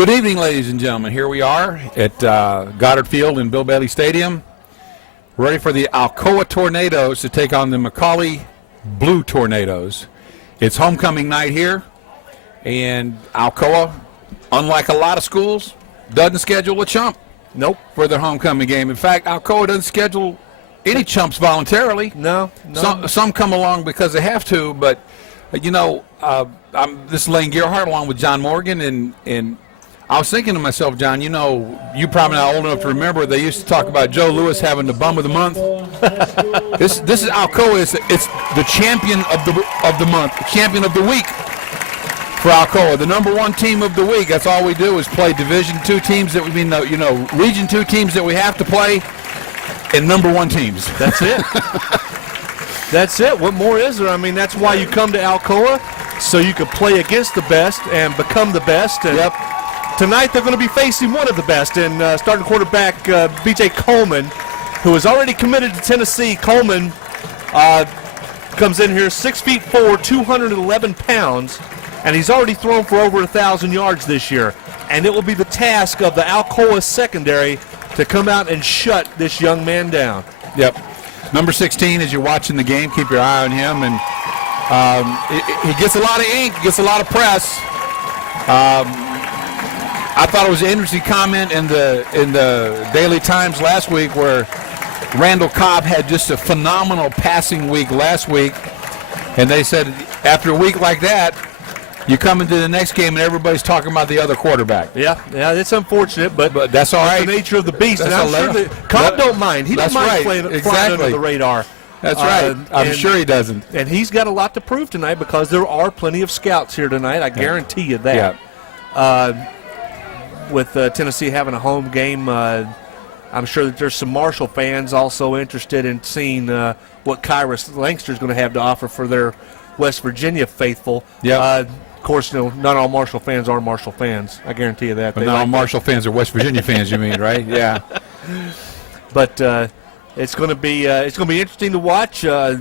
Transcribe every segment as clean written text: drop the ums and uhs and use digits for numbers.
Good evening, ladies and gentlemen. Here we are at Goddard Field in Bill Bailey Stadium, ready for the Alcoa Tornadoes to take on the McCallie Blue Tornadoes. It's homecoming night here, and Alcoa, unlike a lot of schools, doesn't schedule a chump. Nope. For their homecoming game. In fact, Alcoa doesn't schedule any chumps voluntarily. No. Some come along because they have to, but, you know, this is Lane Gearhart along with John Morgan, and I was thinking to myself, John, you know, you probably not old enough to remember, they used to talk about Joe Lewis having the bum of the month. This is Alcoa. It's the champion of the month, the champion of the week for Alcoa, the number one team of the week. That's all we do is play Division II teams that we mean, you know, Region II teams that we have to play, and number one teams. That's it. That's it. What more is there? I mean, that's why you come to Alcoa, so you can play against the best and become the best. And yep. Tonight they're going to be facing one of the best, and starting quarterback B.J. Coleman, who is already committed to Tennessee. Coleman comes in here 6'4", 211 pounds, and he's already thrown for over 1,000 yards this year. And it will be the task of the Alcoa secondary to come out and shut this young man down. Yep. Number 16, as you're watching the game, keep your eye on him. And he gets a lot of ink, gets a lot of press. I thought it was an interesting comment in the Daily Times last week where Randall Cobb had just a phenomenal passing week last week. And they said after a week like that, you come into the next game and everybody's talking about the other quarterback. Yeah, it's unfortunate, but that's all right. The nature of the beast. And I'm sure that Cobb don't mind. He doesn't mind flying under the radar. That's right. I'm sure he doesn't. And he's got a lot to prove tonight because there are plenty of scouts here tonight. I guarantee you that. Yeah. With Tennessee having a home game, I'm sure that there's some Marshall fans also interested in seeing what Kyrus Lanxter is going to have to offer for their West Virginia faithful. Yeah. Of course, you know, not all Marshall fans are Marshall fans. I guarantee you that. But not all Marshall fans are West Virginia fans, you mean, right? Yeah. But it's going to be interesting to watch. A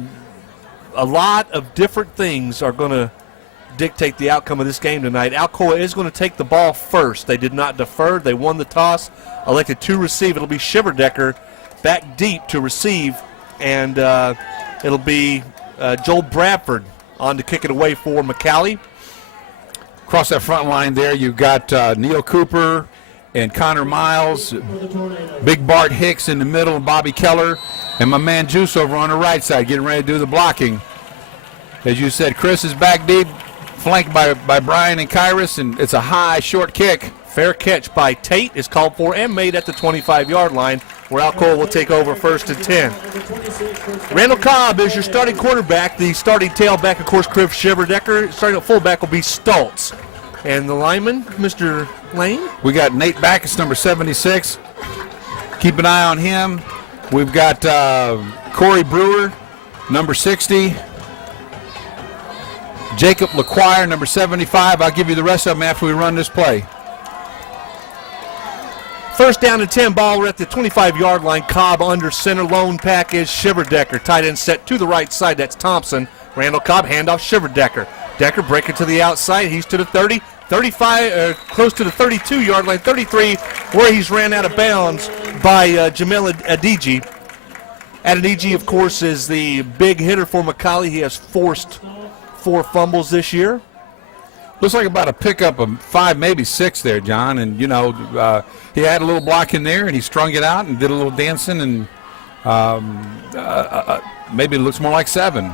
lot of different things are going to dictate the outcome of this game tonight. Alcoa is going to take the ball first. They did not defer. They won the toss, elected to receive. It'll be Shiverdecker back deep to receive, and it'll be Joel Bradford on to kick it away for McCallie. Across that front line there, you've got Neil Cooper and Connor Miles, Big Bart Hicks in the middle, and Bobby Keller, and my man Juice over on the right side getting ready to do the blocking. As you said, Chris is back deep, flanked by Brian and Kyrus, and it's a high, short kick. Fair catch by Tate is called for and made at the 25-yard line, where Alcoa will take over 1st and 10. Randall Cobb is your starting quarterback. The starting tailback, of course, Chris Shiverdecker. Starting at fullback will be Stultz. And the lineman, Mr. Lane? We got Nate Backus, number 76. Keep an eye on him. We've got Corey Brewer, number 60. Jacob LaQuire, number 75. I'll give you the rest of them after we run this play. 1st down and 10, ball. We're at the 25-yard line. Cobb under center, lone package. Shiverdecker, tight end set to the right side. That's Thompson. Randall Cobb, handoff Shiverdecker. Decker breaking to the outside. He's to the 30, 35, close to the 32-yard line, 33, where he's ran out of bounds by Jamel Adiji. Adiji, of course, is the big hitter for McCallie. He has forced 4 fumbles this year. Looks like about a pickup of 5, maybe 6 there, John. And, you know, he had a little block in there, and he strung it out and did a little dancing, and maybe it looks more like 7.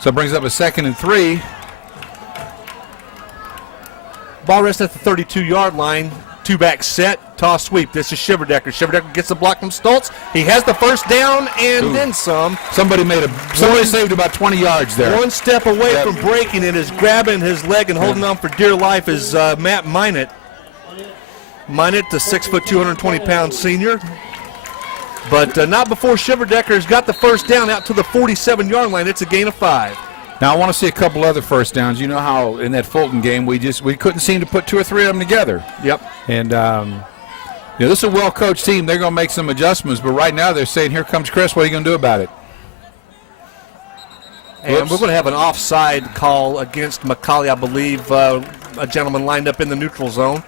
So it brings up a 2nd and 3. Ball rests at the 32-yard line. 2-back set, toss sweep. This is Shiverdecker. Shiverdecker gets the block from Stultz. He has the 1st down and then some. Somebody saved about 20, yards there. One step away from breaking it is grabbing his leg and holding on for dear life is Matt Minot. Minot, the 6', 220-pound senior. But not before Shiverdecker's got the 1st down out to the 47-yard line. It's a gain of 5. Now I want to see a couple other 1st downs. You know how in that Fulton game we couldn't seem to put 2 or 3 of them together. Yep. And you know, this is a well-coached team. They're going to make some adjustments, but right now they're saying, "Here comes Chris. What are you going to do about it?" And we're going to have an offside call against McCallie, I believe. A gentleman lined up in the neutral zone.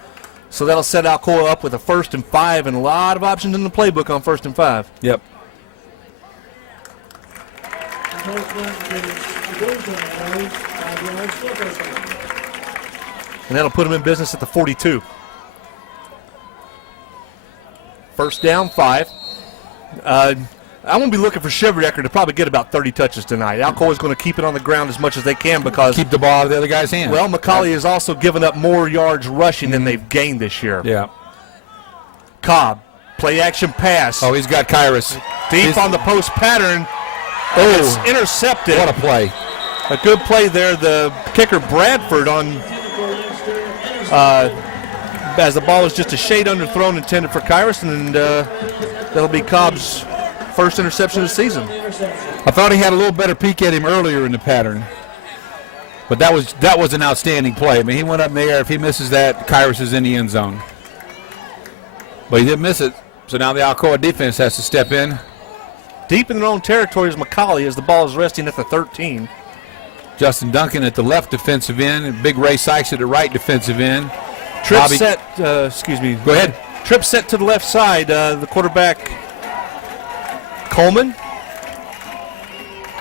So that'll set Alcoa up with a 1st and 5 and a lot of options in the playbook on 1st and 5. Yep. And that'll put him in business at the 42. 1st down, 5. I'm going to be looking for Shiverdecker to probably get about 30 touches tonight. Alcoa is going to keep it on the ground as much as they can because Keep the ball out of the other guy's hand. well, McCallie has also given up more yards rushing than they've gained this year. Yeah. Cobb, play action pass. Oh, he's got Kyrus. Deep on the post pattern. Oh. It's intercepted. What a play. A good play there. The kicker Bradford on as the ball was just a shade underthrown intended for Kyrus, and that'll be Cobb's first interception of the season. I thought he had a little better peek at him earlier in the pattern. But that was an outstanding play. I mean, he went up in the air. If he misses that, Kyrus is in the end zone. But he did miss it. So now the Alcoa defense has to step in. Deep in their own territory is McCallie as the ball is resting at the 13. Justin Duncan at the left defensive end, and Big Ray Sykes at the right defensive end. Trip Bobby- set, excuse me. Go ahead. Trip set to the left side. The quarterback, Coleman.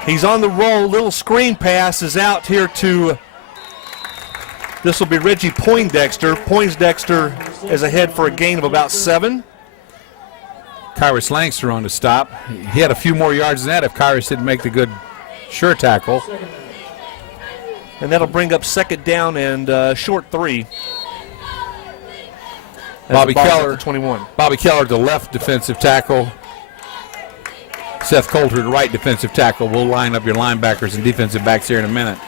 He's on the roll. Little screen pass is out here to, this will be Reggie Poindexter. Poindexter is ahead for a gain of about 7. Kyrus Lanxter on the stop. He had a few more yards than that if Kyrus didn't make the good sure tackle. And that'll bring up 2nd down and short 3. As Bobby the ball's at Keller. the 21. Bobby Keller, the left defensive tackle. Seth Coulter, the right defensive tackle. We'll line up your linebackers and defensive backs here in a minute.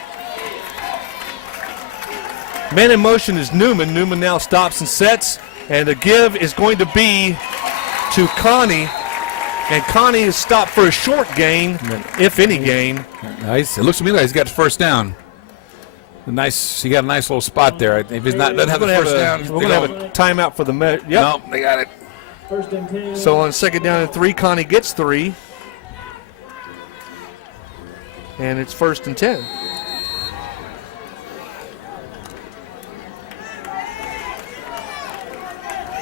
Man in motion is Newman. Newman now stops and sets. And the give is going to be to Connie. And Connie is stopped for a short gain, if any gain. Nice. It looks to me like he's got the first down. He got a nice little spot there. If he's not doesn't have the first down, We're going to have a timeout for the yep. No, they got it. So on 2nd down and 3, Connie gets 3. And it's 1st and 10.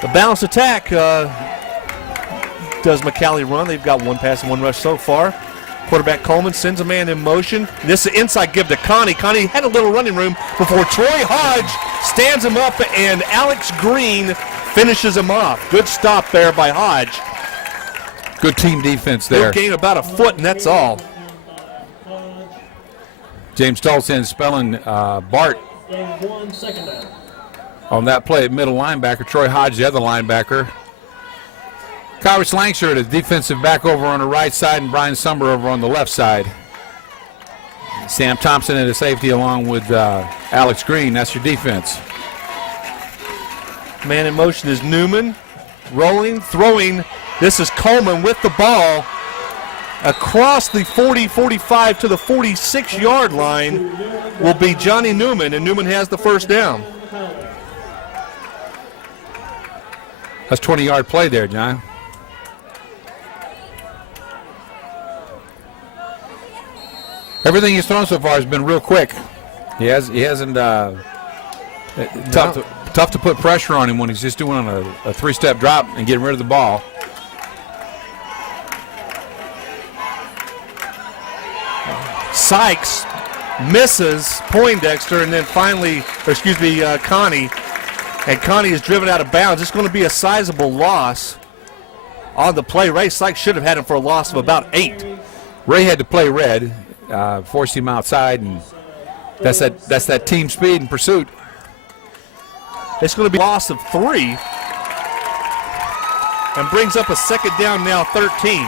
The balanced attack does McCallie run. They've got 1 pass and 1 rush so far. Quarterback Coleman sends a man in motion. This is an inside give to Connie. Connie had a little running room before Troy Hodge stands him up and Alex Green finishes him off. Good stop there by Hodge. Good team defense there. He'll gain about a foot and that's all. James Stultz in spelling Bart on that play at middle linebacker. Troy Hodge, the other linebacker. Kyrus Lanxter, the defensive back over on the right side, and Brian Sommer over on the left side. Sam Thompson at the safety along with Alex Green. That's your defense. Man in motion is Newman. Rolling, throwing. This is Coleman with the ball. Across the 40-45 to the 46-yard line will be Johnny Newman, and Newman has the 1st down. That's 20-yard play there, John. Everything he's thrown so far has been real quick. He hasn't tough to put pressure on him when he's just doing a 3-step drop and getting rid of the ball. Sykes misses Poindexter, and then finally, Connie. And Connie is driven out of bounds. It's going to be a sizable loss on the play. Ray Sykes should have had him for a loss of about 8. Ray had to play red, forced him outside, and that's that team speed and pursuit. It's going to be a loss of 3 and brings up a 2nd down now, 13.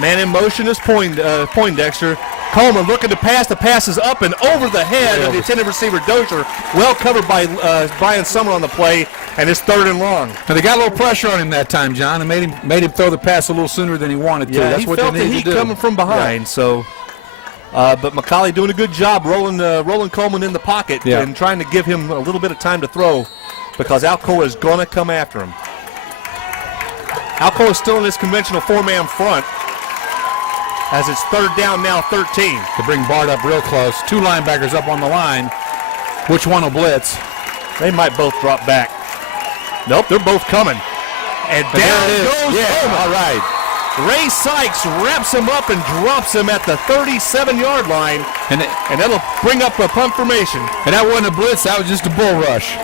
Man in motion is Poindexter. Coleman looking to pass. The pass is up and over the head of the intended receiver, Dozier. Well covered by Brian Sommer on the play, and it's 3rd and long. And they got a little pressure on him that time, John, and made him throw the pass a little sooner than he wanted to. Yeah, That's he what felt they the needed heat to do. coming from behind. Yeah. So, but McCallie doing a good job rolling Coleman in the pocket and trying to give him a little bit of time to throw because Alcoa is going to come after him. Alcoa is still in this conventional 4-man front. as it's third down now, 13. To bring Bart up real close. 2 linebackers up on the line. Which one will blitz? They might both drop back. Nope, they're both coming. And down goes Sommer. All right. Ray Sykes wraps him up and drops him at the 37-yard line, and that'll bring up a punt formation. And that wasn't a blitz, that was just a bull rush.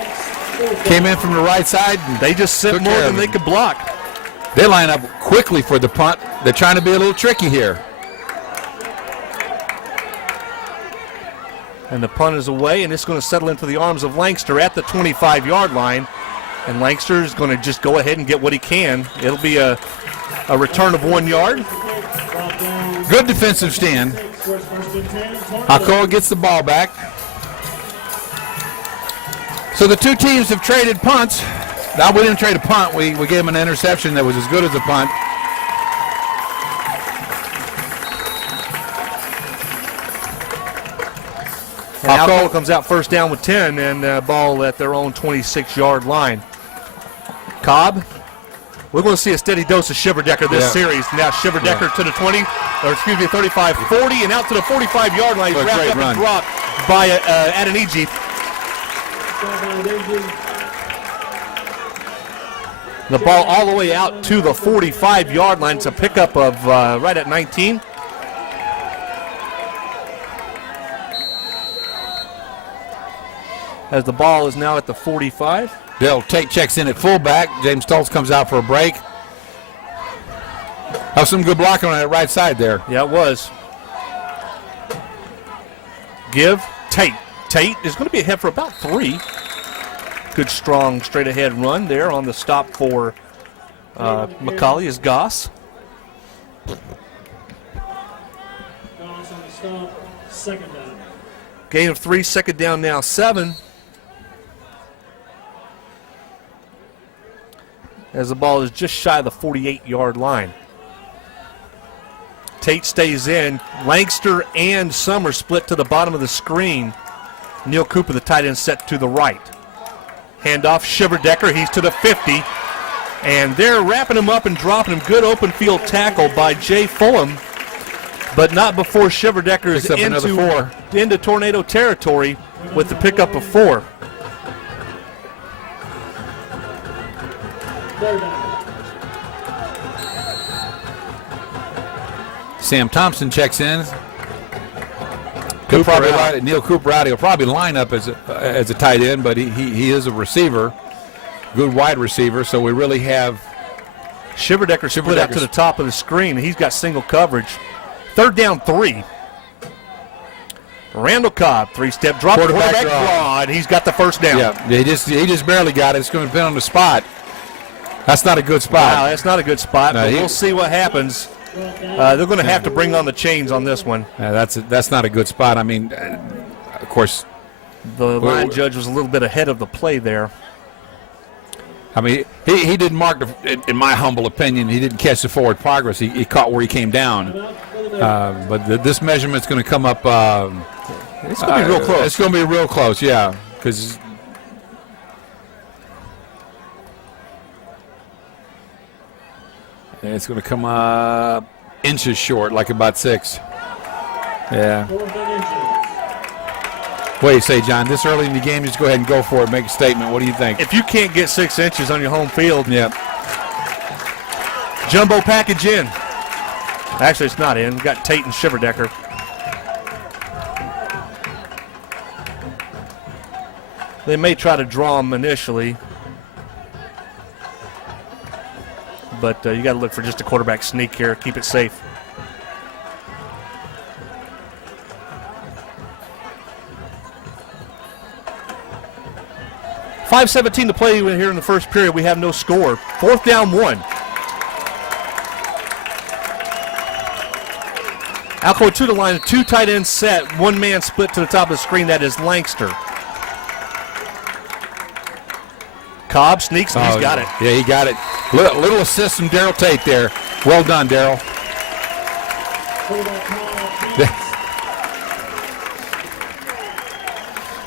Came in from the right side. And they just sent more than they could block. They line up quickly for the punt. They're trying to be a little tricky here. And the punt is away, and it's going to settle into the arms of Lanxter at the 25-yard line. And Lanxter is going to just go ahead and get what he can. It'll be a return of 1 yard. Good defensive stand. Alcoa gets the ball back. So the two teams have traded punts. Now, we didn't trade a punt. We gave them an interception that was as good as a punt. And Alcoa comes out first down with 10 and ball at their own 26-yard line. Cobb, we're going to see a steady dose of Shiverdecker this series. Now Shiverdecker to the 35, 40, and out to the 45-yard line. He's wrapped up and dropped by Adeniji. The ball all the way out to the 45-yard line. It's a pickup of right at 19. As the ball is now at the 45. Tate checks in at fullback. James Stultz comes out for a break. Have some good blocking on that right side there. Yeah, it was. Give Tate. Tate is going to be ahead for about 3. Good, strong, straight-ahead run there on the stop for McCallie is Goss. Gain of 3, second down now 7. As the ball is just shy of the 48-yard line. Tate stays in. Lanxter and Sommer split to the bottom of the screen. Neil Cooper, the tight end, set to the right. Handoff, Shiverdecker, he's to the 50. And they're wrapping him up and dropping him. Good open field tackle by Jay Fulham. But not before Shiverdecker is into tornado territory with the pickup of 4. Sam Thompson checks in. Neil Cooper out. He'll probably line up as a tight end, but he is a receiver, good wide receiver. So we really have Shiverdecker split out to the top of the screen. He's got single coverage. Third down 3. Randall Cobb, 3-step drop, quarterback draw, and he's got the first down. Yeah, he just barely got it. It's going to depend on the spot. That's not a good spot. Wow, that's not a good spot, but we'll see what happens. They're going to have to bring on the chains on this one. That's not a good spot. I mean, of course. The line judge was a little bit ahead of the play there. I mean, he didn't mark, in my humble opinion, he didn't catch the forward progress. He caught where he came down. But this measurement's going to come up. It's going to be real close. It's going to be real close, yeah. Because it's going to come up inches short, like about 6. Yeah. What do you say, John? This early in the game, just go ahead and go for it. Make a statement. What do you think? If you can't get 6 inches on your home field, yeah. Jumbo package in. Actually, it's not in. We've got Tate and Shiverdecker. They may try to draw him initially, but you got to look for just a quarterback sneak here. Keep it safe. .5:17 to play here in the first period. We have no score. 4th down 1. Alcoa to the line, 2 tight ends set, 1 man split to the top of the screen. That is Lanxter. Cobb sneaks, and he's got it. Yeah, he got it. Little assist from Darrell Tate there. Well done, Darrell.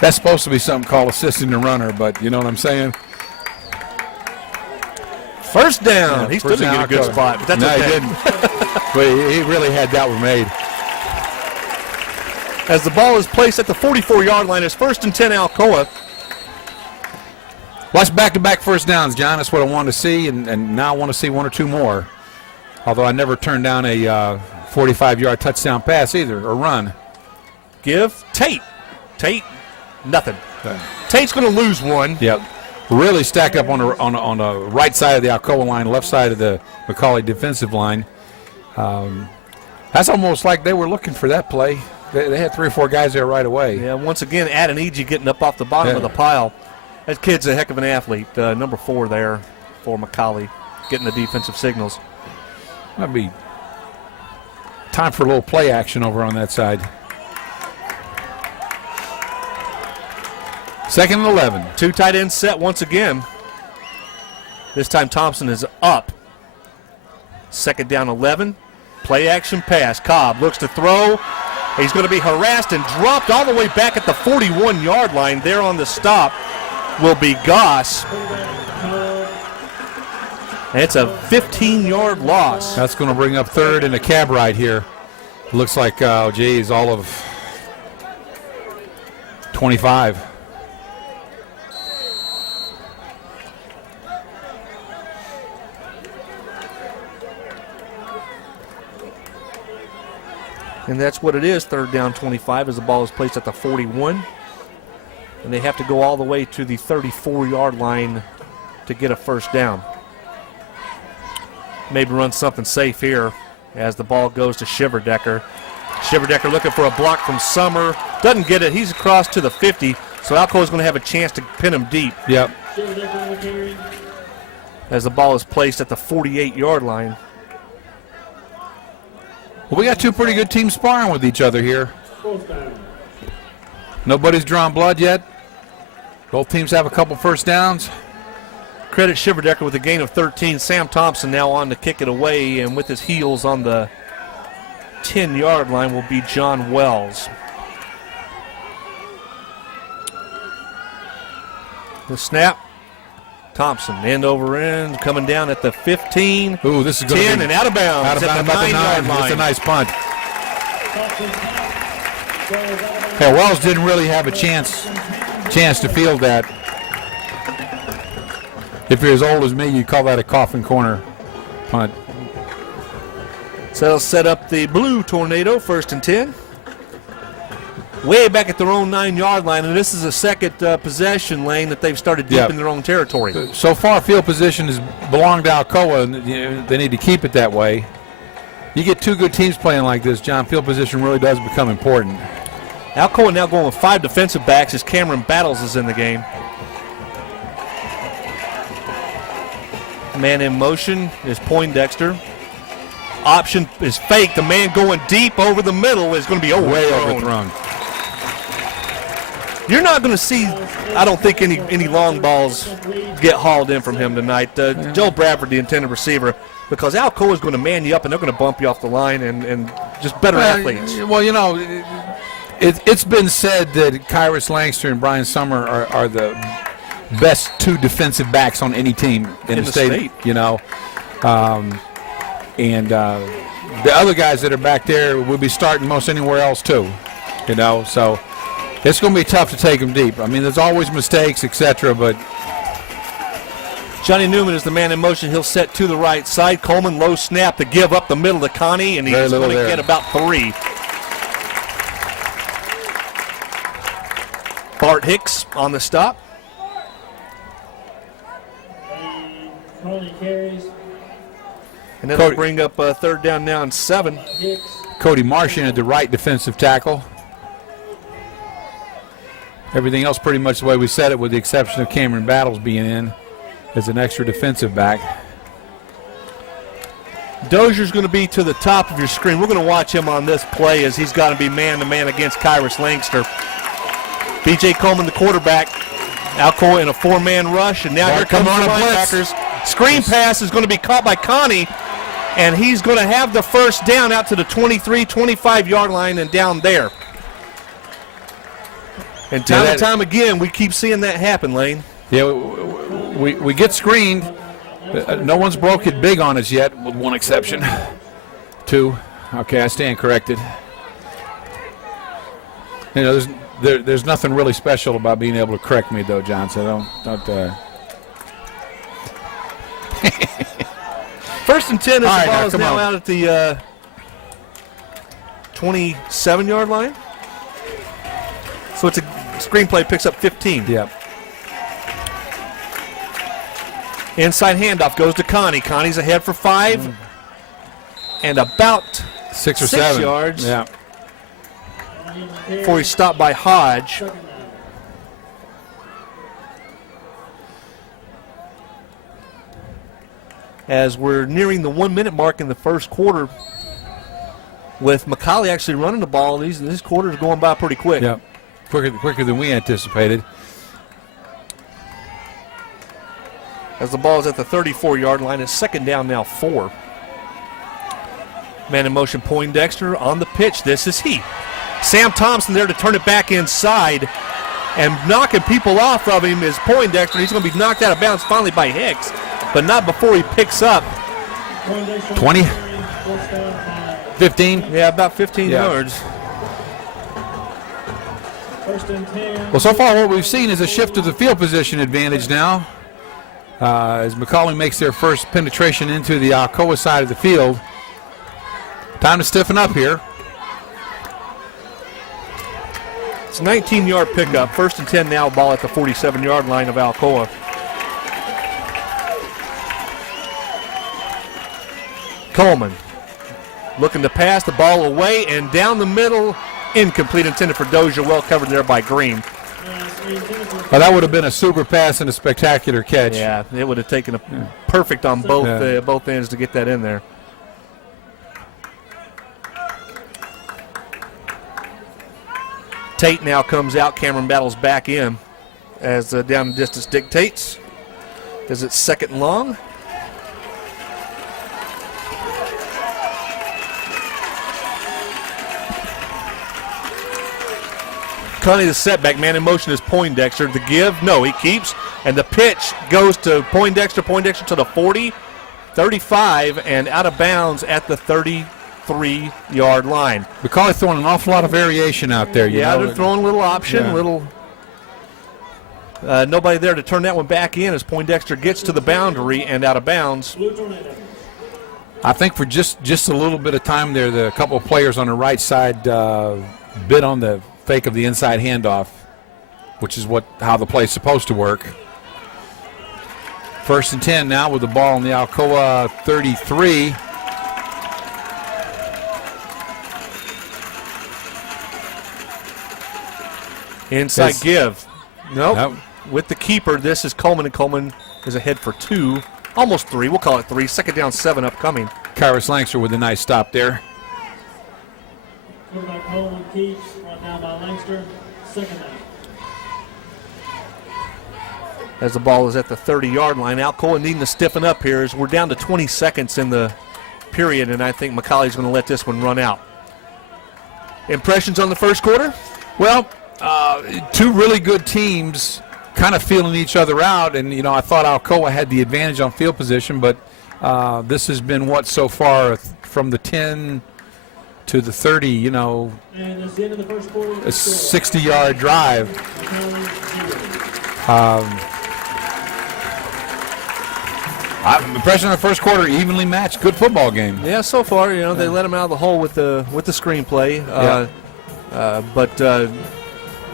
That's supposed to be something called assisting the runner, but you know what I'm saying? First down. Yeah, He still first didn't down get a good Alcoa. spot, but that's no, okay. he didn't. But he really had that one made. As the ball is placed at the 44-yard line, it's 1st and 10 Alcoa. Well, that's back-to-back first downs, John. That's what I wanted to see, and now I want to see one or two more. Although I never turned down a 45-yard touchdown pass either, or run. Give Tate. Tate, nothing. Tate's going to lose one. Yep. Really stacked up on the right side of the Alcoa line, left side of the McCallie defensive line. That's almost like they were looking for that play. They had 3 or 4 guys there right away. Yeah, once again, Adeniji getting up off the bottom of the pile. That kid's a heck of an athlete. Number 4 there for McCallie, getting the defensive signals. Might be time for a little play action over on that side. 2nd and 11. 2 tight ends set once again. This time Thompson is up. 2nd down 11. Play action pass. Cobb looks to throw. He's going to be harassed and dropped all the way back at the 41-yard line. There on the stop will be Goss. And it's a 15-yard loss. That's going to bring up 3rd and a cab ride here. Looks like, geez, all of 25. And that's what it is, 3rd down 25 as the ball is placed at the 41. And they have to go all the way to the 34-yard line to get a first down. Maybe run something safe here as the ball goes to Shiverdecker. Shiverdecker looking for a block from Sommer. Doesn't get it. He's across to the 50, so Alcoa is going to have a chance to pin him deep. Yep. As the ball is placed at the 48-yard line. Well, we got 2 pretty good teams sparring with each other here. Nobody's drawn blood yet. Both teams have a couple first downs. Credit Shiverdecker with a gain of 13. Sam Thompson now on to kick it away, and with his heels on the 10-yard line will be John Wells. The snap. Thompson, end over end, coming down at the 15. Ooh, this is going to 10 be and out of bounds. out of bounds at at the the 9-yard 9. line. It's a nice punt. Yeah, Wells didn't really have a chance to field that. If you're as old as me, you'd call that a coffin corner punt. So they'll set up the blue tornado, 1st and 10. Way back at their own 9-yard line, and this is a second possession lane that they've started deep in their own territory. So far, field position has belonged to Alcoa, and they need to keep it that way. You get 2 good teams playing like this, John, field position really does become important. Alcoa now going with 5 defensive backs as Cameron Battles is in the game. Man in motion is Poindexter. Option is fake. The man going deep over the middle is going to be Way overthrown. You're not going to see, I don't think, any long balls get hauled in from him tonight. Joe Bradford, the intended receiver, because Alcoa is going to man you up and they're going to bump you off the line and just better athletes. Well, you know, it's been said that Kyrus, Lanxter, and Brian Sommer are the best 2 defensive backs on any team in the state. You know, and the other guys that are back there will be starting most anywhere else too. You know, so it's going to be tough to take them deep. I mean, there's always mistakes, etc. But Johnny Newman is the man in motion. He'll set to the right side. Coleman low snap to give up the middle to Connie, and he's going to get about 3. Bart Hicks on the stop. And that'll bring up 3rd down now and 7. Cody Martian at the right defensive tackle. Everything else pretty much the way we said it, with the exception of Cameron Battles being in as an extra defensive back. Dozier's going to be to the top of your screen. We're going to watch him on this play as he's got to be man-to-man against Kyrus Lanxter. B.J. Coleman, the quarterback. Alcoa in a 4-man rush, and now Bart here comes the on a linebackers. Screen pass is going to be caught by Connie, and he's going to have the first down out to the 23, 25-yard line and down there. And time and time again, we keep seeing that happen, Lane. Yeah, we get screened, No one's broke it big on us yet, with one exception. 2. Okay, I stand corrected. You know, there's nothing really special about being able to correct me, though, John. So don't. 1st and 10 as All the right, ball now, is come now on. out at the 27-yard line. So it's a screenplay picks up 15. Yep. Inside handoff goes to Connie. Connie's ahead for 5 and about 6 or 6 7 yards. Yeah. Before he's stopped by Hodge. As we're nearing the 1-minute mark in the first quarter, with McCallie actually running the ball, these quarters are going by pretty quick. Yep. Quicker than we anticipated. As the ball is at the 34-yard line, it's 2nd down now 4. Man in motion, Poindexter on the pitch. This is he. Sam Thompson there to turn it back inside, and knocking people off of him is Poindexter. He's going to be knocked out of bounds finally by Hicks, but not before he picks up 20, 15. Yeah, about 15 yards. Well, so far what we've seen is a shift to the field position advantage now. As McCallie makes their first penetration into the Alcoa side of the field. Time to stiffen up here. It's a 19-yard pickup. 1st and 10 now, ball at the 47-yard line of Alcoa. Coleman looking to pass the ball away and down the middle. Incomplete, intended for Dozier. Well covered there by Green. Well, that would have been a super pass and a spectacular catch. Yeah, it would have taken a perfect on both ends to get that in there. Tate now comes out. Cameron battles back in as down the distance dictates. Does it 2nd and long? Connie the setback. Man in motion is Poindexter. The give, no, he keeps. And the pitch goes to Poindexter. Poindexter to the 40, 35, and out of bounds at the 33-yard line. McCallie throwing an awful lot of variation out there. They're throwing a little option, nobody there to turn that one back in as Poindexter gets to the boundary and out of bounds. I think for just a little bit of time there, the couple of players on the right side bit on the fake of the inside handoff, which is how the play is supposed to work. 1st and 10 now with the ball on the Alcoa 33. Inside give. Nope. With the keeper, this is Coleman, and Coleman is ahead for 2, almost 3. We'll call it 3. 2nd down, 7 upcoming. Kyrus Lanxter with a nice stop there. Quarterback Coleman keeps, brought down by Lanxter, 2nd down. As the ball is at the 30-yard line, Alcoa needing to stiffen up here as we're down to 20 seconds in the period, and I think McCallie's going to let this one run out. Impressions on the first quarter? Well, 2 really good teams kind of feeling each other out, and I thought Alcoa had the advantage on field position, but this has been so far from the 10 to the 30, And that's the end of the first quarter. a 60-yard drive. Impression on the first quarter, evenly matched, good football game. Yeah, so far, they let him out of the hole with the screenplay. But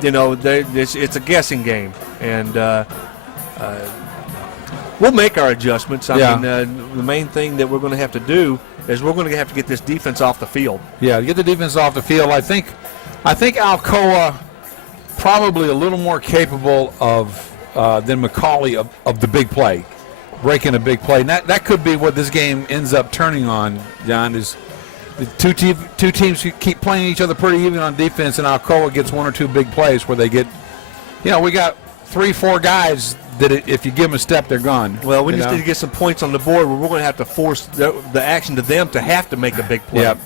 it's a guessing game, and we'll make our adjustments. I mean, the main thing that we're going to have to do is we're going to have to get this defense off the field. Yeah, get the defense off the field. I think Alcoa probably a little more capable than McCallie of the big play, breaking a big play. And that could be what this game ends up turning on, John, is the two teams keep playing each other pretty even on defense, and Alcoa gets 1 or 2 big plays where they get, we got 3-4 guys that if you give them a step, they're gone. Well, we just need to get some points on the board where we're going to have to force the action to them to have to make a big play. Yep.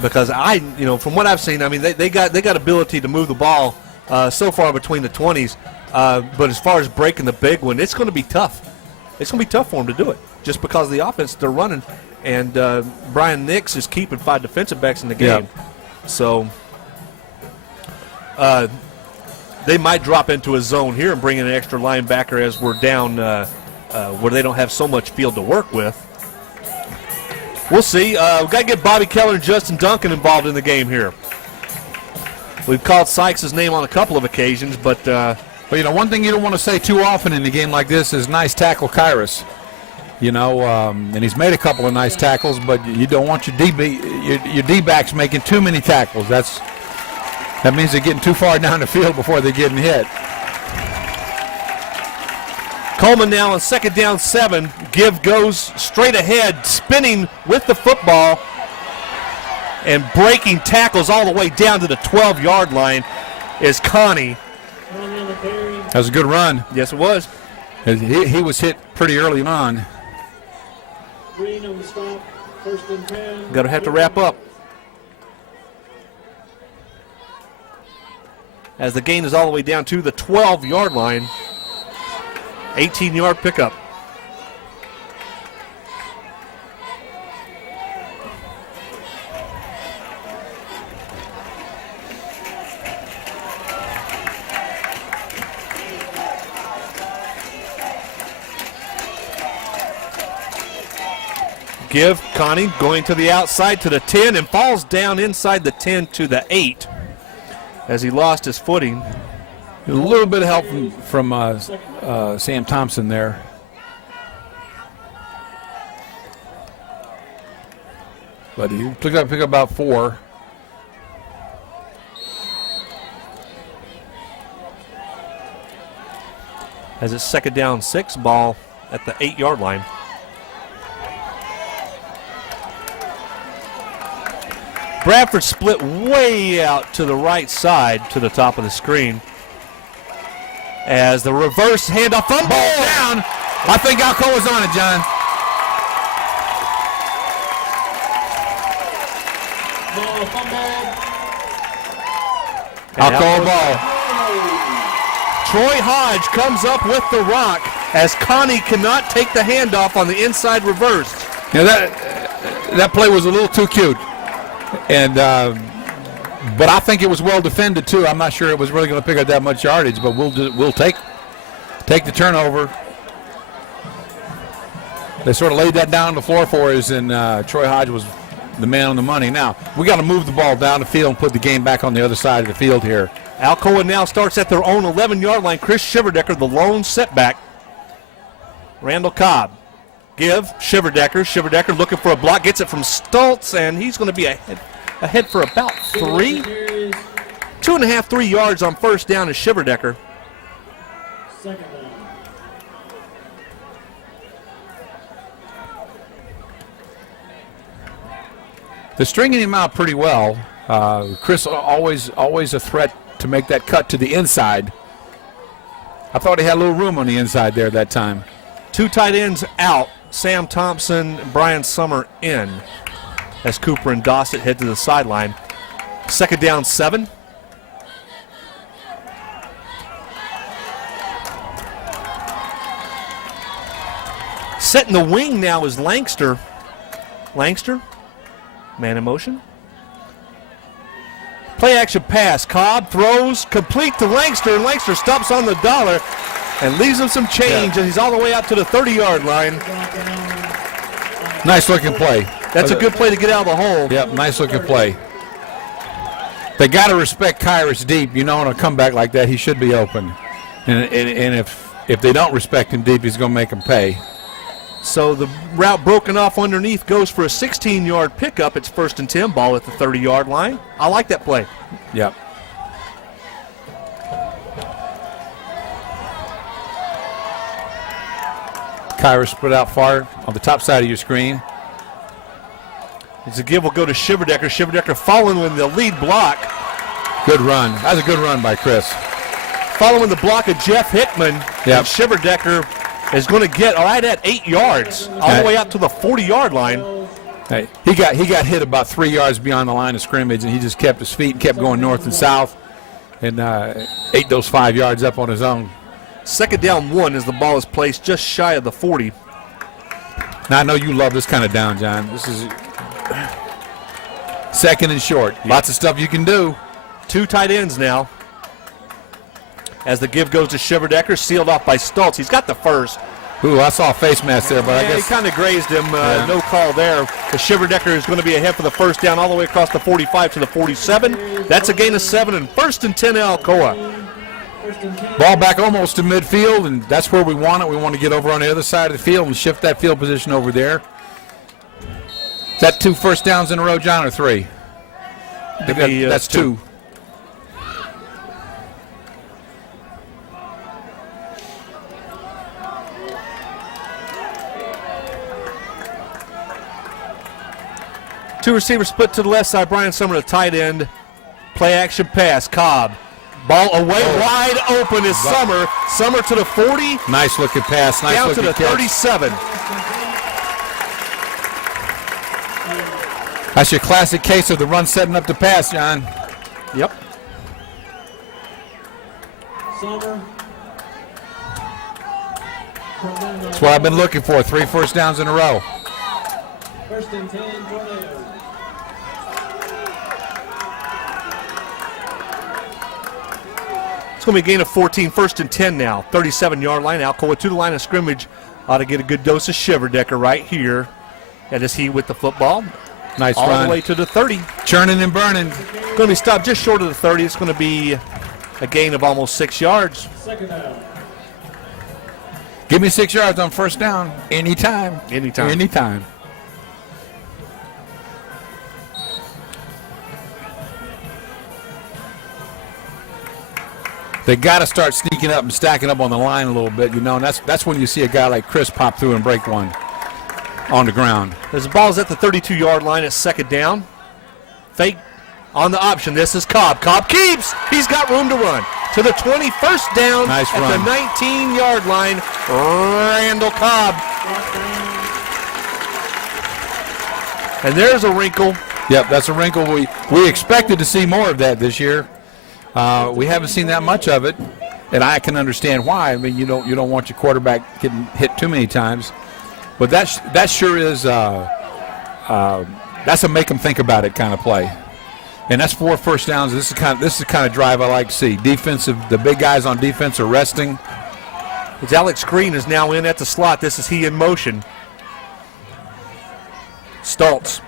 Because from what I've seen, I mean, they got ability to move the ball so far between the 20s, but as far as breaking the big one, it's going to be tough. it's going to be tough for them to do it just because of the offense they're running. And Brian Nix is keeping 5 defensive backs in the game. So they might drop into a zone here and bring in an extra linebacker as we're down where they don't have so much field to work with. We'll see. We've got to get Bobby Keller and Justin Duncan involved in the game here. We've called Sykes' name on a couple of occasions, but one thing you don't want to say too often in a game like this is nice tackle, Kyrus. And he's made a couple of nice tackles, but you don't want your D-backs making too many tackles. That means they're getting too far down the field before they're getting hit. Coleman now on 2nd down 7. Give goes straight ahead, spinning with the football and breaking tackles all the way down to the 12-yard line is Connie. That was a good run. Yes, it was. He was hit pretty early on. Green on the stop, 1st and 10. Going to have to wrap up. As the gain is all the way down to the 12-yard line. 18-yard pickup. Give Connie going to the outside to the 10 and falls down inside the 10 to the 8 as he lost his footing. A little bit of help from Sam Thompson there. But he picked up about 4. As it's 2nd down 6, ball at the 8-yard line. Bradford split way out to the right side to the top of the screen. As the reverse handoff fumble Down. I think Alcoa was on it, John. Alcoa ball. Troy Hodge comes up with the rock as Connie cannot take the handoff on the inside reverse. Yeah, that play was a little too cute. And but I think it was well defended too. I'm not sure it was really going to pick up that much yardage, but we'll take the turnover. They sort of laid that down on the floor for us, and Troy Hodge was the man on the money. Now we got to move the ball down the field and put the game back on the other side of the field here. Alcoa now starts at their own 11-yard line. Chris Shiverdecker, the lone setback. Randall Cobb. Give Shiverdecker. Shiverdecker looking for a block, gets it from Stultz, and he's going to be ahead for about 3. 2.5, 3 yards on 1st down is Shiverdecker. 2nd down. They're stringing him out pretty well. Chris always a threat to make that cut to the inside. I thought he had a little room on the inside there that time. 2 tight ends out. Sam Thompson and Brian Sommer in as Cooper and Dossett head to the sideline. 2nd down 7. Setting the wing now is Lanxter. Lanxter, man in motion. Play action pass. Cobb throws complete to Lanxter, and Lanxter stops on the dollar and leaves him some change as he's all the way out to the 30-yard line. Nice looking play. That's a good play to get out of the hole. Yep, nice looking play. They got to respect Kyrus deep. On a comeback like that, he should be open. And if they don't respect him deep, he's going to make them pay. So the route broken off underneath goes for a 16-yard pickup. It's 1st and 10, ball at the 30-yard line. I like that play. Yep. Kyrus spread out far on the top side of your screen. As the give will go to Shiverdecker. Shiverdecker following with the lead block. Good run. That was a good run by Chris. Following the block of Jeff Hickman. Yep. And Shiverdecker is going to get right at 8 yards, all the way out to the 40-yard line. Hey, he got hit about 3 yards beyond the line of scrimmage, and he just kept his feet and kept going north and south, and ate those 5 yards up on his own. Second down 1 as the ball is placed just shy of the 40. Now, I know you love this kind of down, John. This is second and short. Lots of stuff you can do. 2 tight ends now. As the give goes to Shiverdecker, sealed off by Stultz. He's got the first. Ooh, I saw a face mask there, but I Yeah, guess he kind of grazed him. No call there. The Shiverdecker is going to be ahead for the first down all the way across the 45 to the 47. That's a gain of 7 and first and 10 Alcoa. ball back almost to midfield, and that's where we want it. We want to get over on the other side of the field and shift that field position over there. Is that 2 first downs in a row, John, or 3? I think that's 2. Two receivers split to the left side. Brian Sommer, the tight end. Play action pass. Cobb. Ball away wide open is Sommer. Sommer to the 40. Nice looking pass. Nice Down looking to the catch. 37. That's your classic case of the run setting up the pass, John. Yep. Sommer. That's what I've been looking for. 3 first downs in a row. First and 10, Tornado. It's going to be a gain of 14, first and 10 now. 37-yard line. Alcoa to the line of scrimmage. Ought to get a good dose of Shiverdecker right here. That is he with the football. Nice all run. the way to the 30. Churning and burning. Going to be stopped just short of the 30. It's going to be a gain of almost 6 yards. Second down. Give me 6 yards on first down. Anytime. Anytime. Anytime. They got to start sneaking up and stacking up on the line a little bit, you know, and that's when you see a guy like Chris pop through and break one on the ground. As the ball is at the 32-yard line, it's second down. Fake on the option. This is Cobb. Cobb keeps. He's got room to run. To the 21st down Nice at run. the 19-yard line. Randall Cobb. And there's a wrinkle. Yep, that's a wrinkle. We expected to see more of that this year. We haven't seen that much of it, and I can understand why. I mean, you don't want your quarterback getting hit too many times, but that sure is that's a make them think about it kind of play. And that's 4 first downs. This is the kind of drive I like to see. The big guys on defense are resting. As Alex Green is now in at the slot. This is he in motion. Stultz.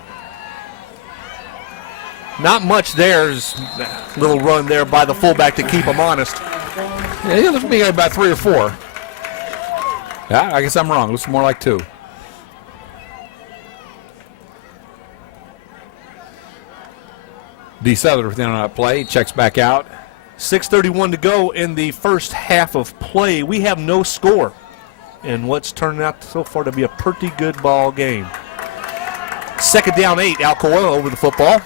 Not much there. There's a little run there by the fullback to keep him honest. Yeah, he looks to me like about 3 or 4. Yeah, I guess I'm wrong. It looks more like 2. D. Souther within on that play. Checks back out. 6:31 to go in the first half of play. We have no score in what's turning out so far to be a pretty good ball game. Second down 8. Alcoa over the football.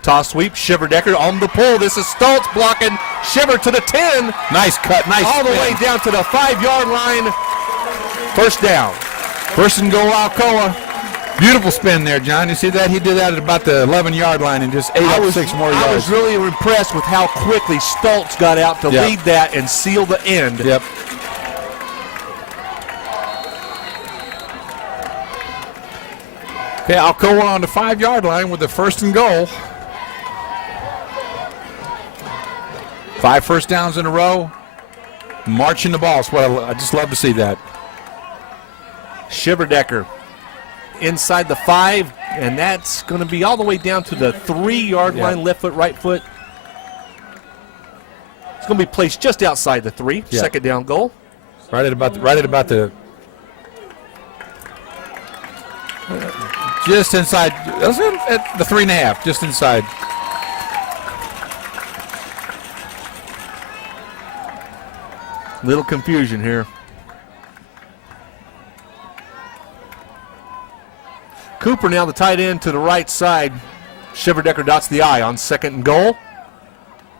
Toss sweep. Shiverdecker on the pull. This is Stultz blocking. Shiver to the 10. Nice cut. Nice All the way spin. down to the 5-yard line. First down. First and goal, Alcoa. Beautiful spin there, John. You see that? He did that at about the 11-yard line and just ate up 6 more yards. I was really impressed with how quickly Stultz got out to lead that and seal the end. Yep. Okay, Alcoa on the 5-yard line with the first and goal. 5 first downs in a row. Marching the ball. That's what I just love to see that. Shiverdecker inside the 5, and that's going to be all the way down to the 3-yard line, left foot, right foot. It's going to be placed just outside the 3, second down goal. Right at about the just inside, at the 3.5, just inside. Little confusion here. Cooper now the tight end to the right side. Shiverdecker dots the I on second and goal.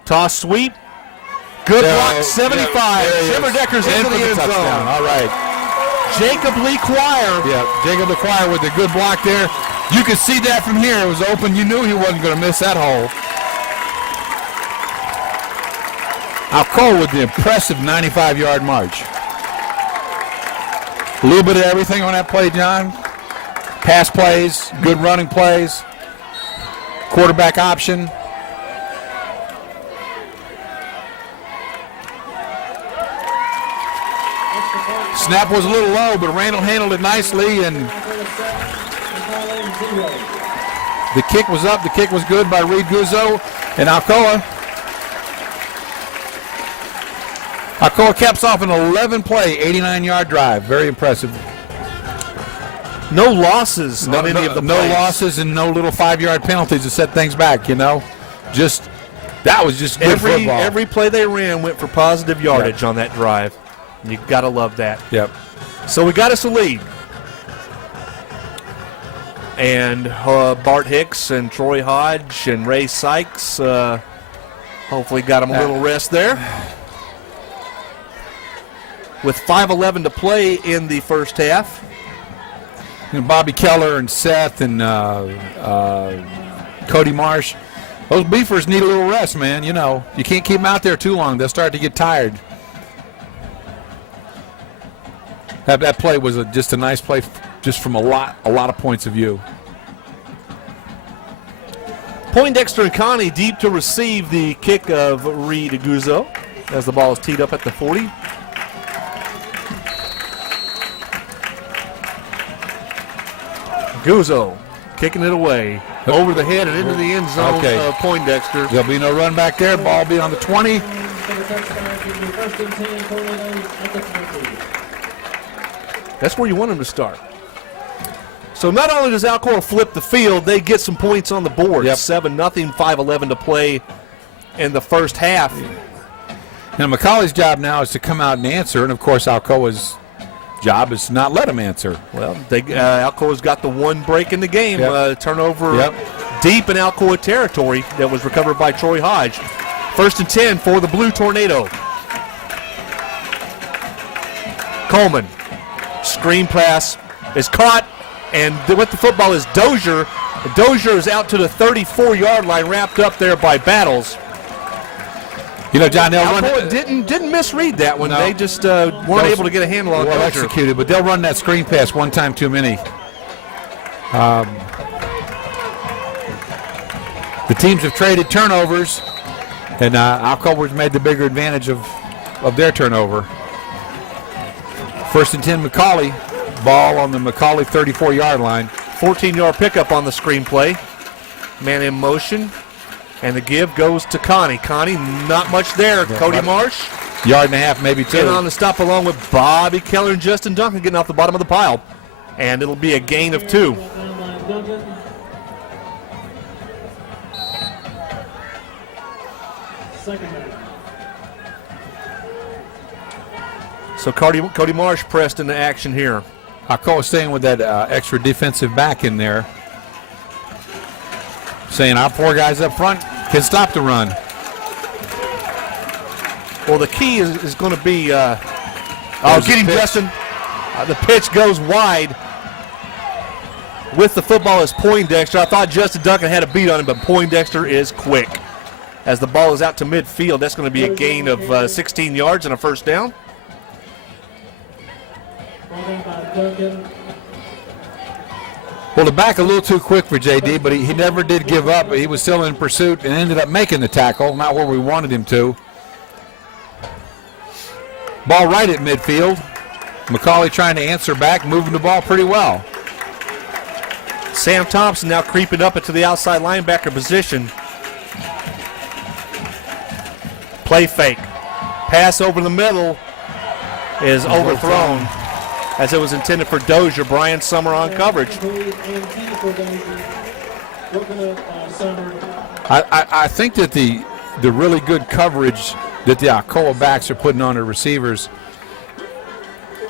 Toss sweep. Good block, 75. Shiverdecker's into the end zone. All right. Jacob Lee Choir. Yeah, Jacob LeQuire with a good block there. You could see that from here. It was open. You knew he wasn't going to miss that hole. Alcoa with the impressive 95-yard march. A little bit of everything on that play, John. Pass plays, good running plays, quarterback option. Snap was a little low, but Randall handled it nicely, and the kick was up. The kick was good by Reed Guzzo, and Alcoa caps off an 11-play, 89-yard drive. Very impressive. No losses on any of the no plays. losses and no little 5-yard penalties to set things back. That was just good football. Every play they ran went for positive yardage on that drive. You got to love that. Yep. So we got us a lead. And Bart Hicks and Troy Hodge and Ray Sykes hopefully got them a little rest there. With 5:11 to play in the first half. Bobby Keller and Seth and Cody Marsh, those beefers need a little rest, man. You can't keep them out there too long. They'll start to get tired. That play was just a nice play, just from a lot of points of view. Poindexter and Connie deep to receive the kick of Reed Guzzo as the ball is teed up at the 40. Guzzo kicking it away over the head and into the end zone of Poindexter. There'll be no run back there. Ball will be on the 20. That's where you want them to start. So not only does Alcoa flip the field, they get some points on the board. 7-0, 5:11 to play in the first half. Now McCallie's job now is to come out and answer, and of course Alcoa's job is to not let him answer. Well, Alcoa's got the one break in the game, turnover deep in Alcoa territory that was recovered by Troy Hodge. 1st and 10 for the Blue Tornado. Coleman, screen pass is caught, and with the football is Dozier. Dozier is out to the 34-yard line, wrapped up there by Battles. John, they'll Alcoa didn't misread that one. No. They just weren't able to get a handle on Dozier. Executed, but they'll run that screen pass one time too many. The teams have traded turnovers, and Alcoa's made the bigger advantage of their turnover. 1st and 10, McCallie. Ball on the McCallie 34-yard line. 14-yard pickup on the screen play. Man in motion. And the give goes to Connie. Connie, not much there. Cody Marsh. Yard and a half, maybe two. In on the stop along with Bobby Keller and Justin Duncan getting off the bottom of the pile. And it'll be a gain of 2. So Cody Marsh pressed into action here. Alcoa staying with that extra defensive back in there, saying our 4 guys up front can stop the run. Well, the key is going to be getting Justin. The pitch goes wide. With the football is Poindexter. I thought Justin Duncan had a beat on him, but Poindexter is quick. As the ball is out to midfield, that's going to be a gain of 16 yards and a first down. Well, the back a little too quick for JD, but he never did give up. He was still in pursuit and ended up making the tackle, not where we wanted him to. Ball right at midfield. McCallie trying to answer back, moving the ball pretty well. Sam Thompson now creeping up into the outside linebacker position. Play fake. Pass over the middle is overthrown as it was intended for Dozier. Brian Sommer on coverage. I think that the really good coverage that the Alcoa backs are putting on the receivers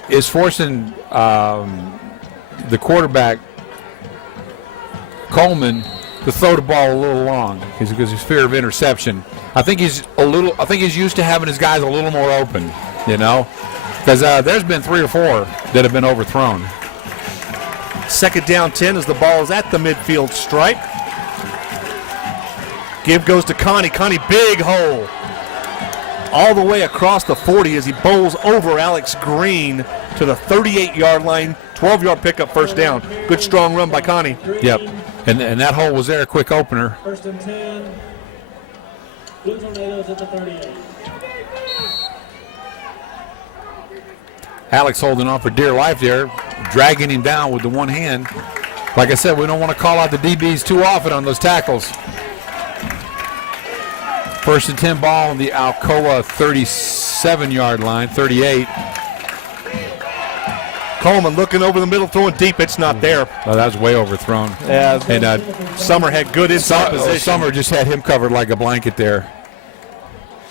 is forcing the quarterback, Coleman, to throw the ball a little long because his fear of interception. I think he's used to having his guys a little more open, because there's been 3 or 4 that have been overthrown. 2nd down 10 as the ball is at the midfield stripe. Give goes to Connie. Connie, big hole. all the way across the 40 as he bowls over Alex Green to the 38-yard line. 12-yard pickup, first down. Good strong run by Connie. Yep. And that hole was there, a quick opener. First and 10. Blue Tornadoes at the 38. Alex holding on for dear life there, dragging him down with the one hand. Like I said, we don't want to call out the DBs too often on those tackles. First and 10 ball on the Alcoa 37-yard line, 38. Coleman looking over the middle, throwing deep. It's not there. Oh, that was way overthrown. Yeah, And Sommer had good inside position. Sommer just had him covered like a blanket there.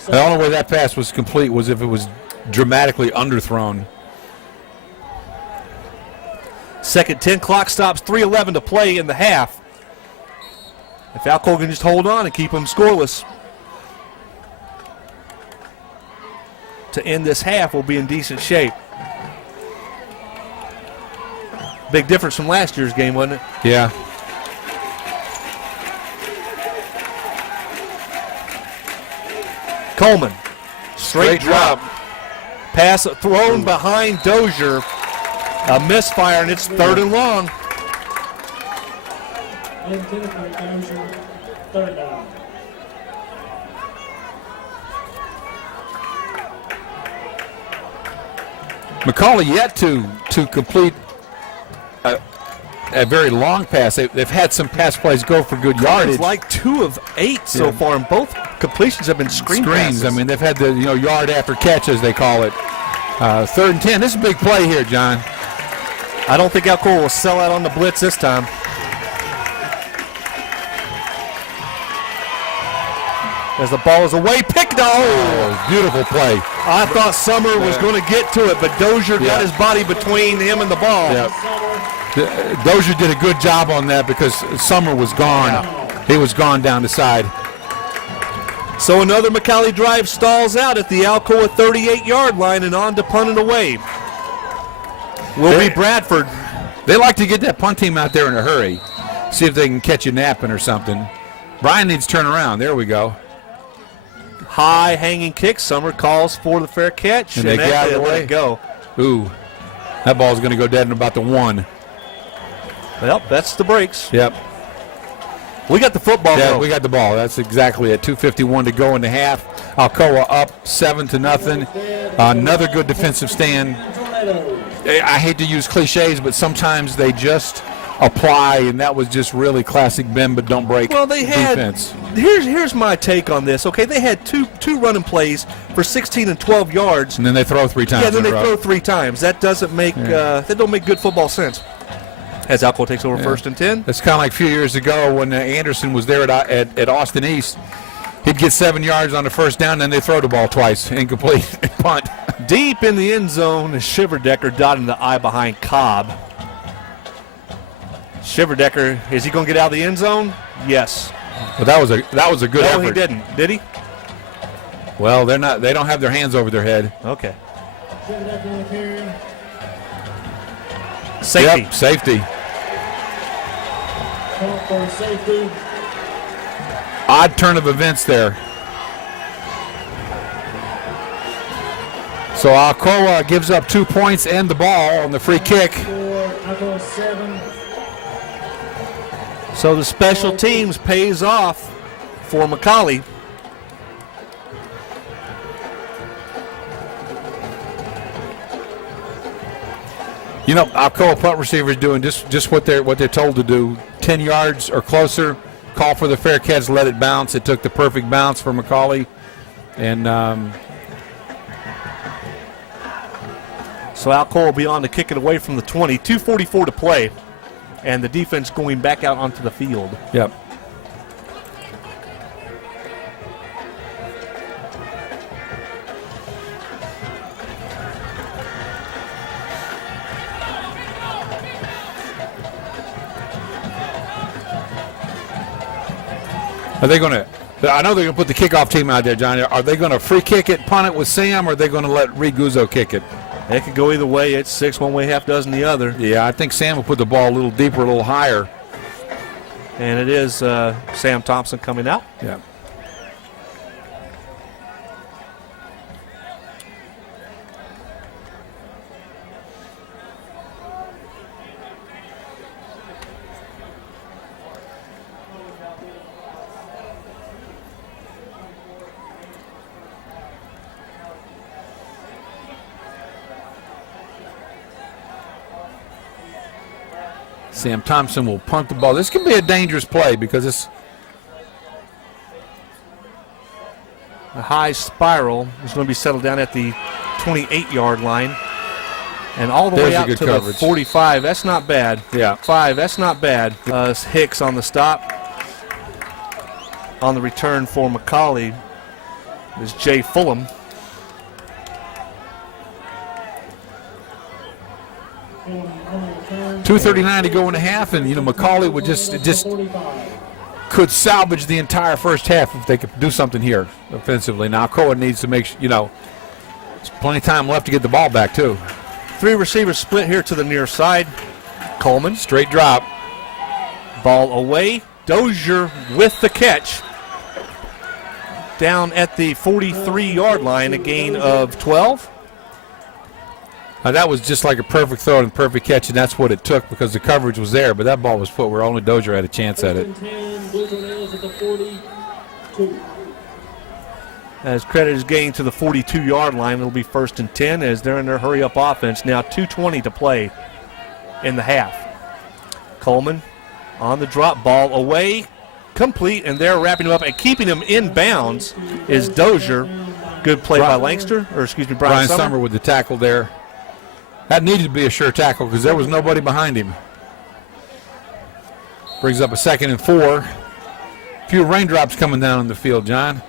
The only way that pass was complete was if it was dramatically underthrown. Second 10, clock stops, 3:11 to play in the half. If Alcoa can just hold on and keep them scoreless to end this half, we'll be in decent shape. Big difference from last year's game, wasn't it? Yeah. Coleman, straight drop. Pass thrown behind Dozier. A misfire, and it's third and long. Intended for Dozier, third down. McCallie yet to complete a very long pass. They've had some pass plays go for good yardage. It's like 2 of 8 so far, and both completions have been screens. Passes. I mean, they've had the yard after catch, as they call it. Third and 10. This is a big play here, John. I don't think Alcoa will sell out on the blitz this time. As the ball is away, picked. Oh, beautiful play. I thought Sommer was going to get to it, but Dozier got his body between him and the ball. Yep. Dozier did a good job on that because Sommer was gone. Yeah. He was gone down the side. So another McCallie drive stalls out at the Alcoa 38-yard line and on to punt it away. Will be Bradford. They like to get that punt team out there in a hurry. See if they can catch you napping or something. Brian needs to turn around. There we go. High hanging kick. Sommer calls for the fair catch. And they get out of the way. Let it go. Ooh. That ball's going to go dead in about the 1. Well, that's the breaks. Yep. We got the football. Yeah, though. we got the ball. That's exactly it. 2:51 to go in the half. Alcoa up 7-0. Another good defensive stand. I hate to use cliches, but sometimes they just apply, and that was just really classic bend but don't break defense. Here's my take on this. Okay, they had two running plays for 16 and 12 yards, and then they throw 3 times. Yeah, then they throw 3 times. That doesn't make that don't make good football sense. As Alcoa takes over first and 10. It's kind of like a few years ago when Anderson was there at Austin East. He'd get 7 yards on the first down, then they throw the ball twice, incomplete, punt. Deep in the end zone, Shiverdecker dotting the eye behind Cobb. Shiverdecker, is he going to get out of the end zone? Yes. But that was a good effort. No, he didn't. Did he? Well, they're not. They don't have their hands over their head. Okay. Safety. Yep, safety. For safety. Odd turn of events there. So Alcoa gives up 2 points and the ball on the free kick. So the special teams pays off for McCallie. You know, Alcoa punt receivers doing just what they're told to do. 10 yards or closer, call for the fair catch, let it bounce. It took the perfect bounce for McCallie. And so Alcoa will be on to kick it away from the 20. 2:44 to play. And the defense going back out onto the field. Yep. Are they going to? I know they're going to put the kickoff team out there, Johnny. Are they going to free kick it, punt it with Sam, or are they going to let Reed Guzzo kick it? It could go either way. It's 6 one way, half dozen the other. Yeah, I think Sam will put the ball a little deeper, a little higher. And it is Sam Thompson coming out. Yeah. Sam Thompson will punt the ball. This can be a dangerous play because it's a high spiral is going to be settled down at the 28-yard line. And all the way out to the 45. That's not bad. Yeah. 5, that's not bad. Hicks on the stop. On the return for McCallie is Jay Fulham. .239 to go in the half, and McCallie would just could salvage the entire first half if they could do something here offensively. Now Alcoa needs to make there's plenty of time left to get the ball back too. 3 receivers split here to the near side. Coleman. Straight drop. Ball away. Dozier with the catch. Down at the 43-yard line, a gain of 12. That was just like a perfect throw and perfect catch, and that's what it took because the coverage was there, but that ball was put where only Dozier had a chance at it. As credit is gained to the 42-yard line, it'll be 1st and 10 as they're in their hurry-up offense. Now 2:20 to play in the half. Coleman on the drop, ball away, complete, and they're wrapping him up and keeping him in bounds is Dozier. Good play by Lanxter, Brian Sommer with the tackle there. That needed to be a sure tackle because there was nobody behind him. Brings up a 2nd and 4. A few raindrops coming down on the field, John.